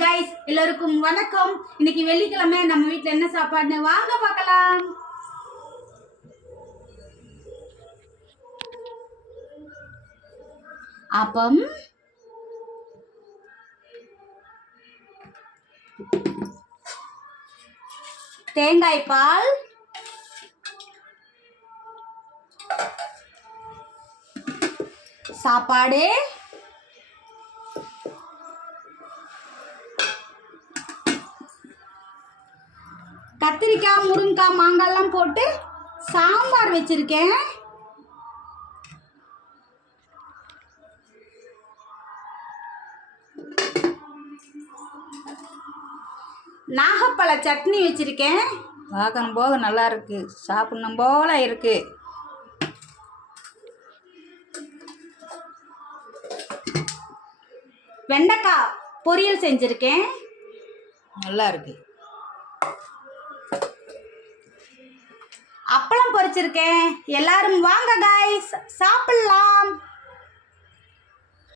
Hi guys, எல்லாருக்கும் வணக்கம். இன்னைக்கு வெள்ளிக்கிழமை நம்ம வீட்டில் என்ன சாப்பாடுன்னு வாங்க பார்க்கலாம். அப்பம், தேங்காய் பால், சாப்பாடு, கத்திரிக்காய், முருங்கைக்காய், மாங்காய்லாம் போட்டு சாம்பார் வச்சிருக்கேன். நாகப்பழ சட்னி வச்சிருக்கேன். பார்க்கணும் போக நல்லா இருக்கு, சாப்பிடணும் போல இருக்கு. வெண்டைக்காய் பொரியல் செஞ்சிருக்கேன். நல்லா இருக்கு. அப்பளம் பொரிச்சிருக்கேன். எல்லாரும் வாங்க கைஸ், சாப்பிடலாம்.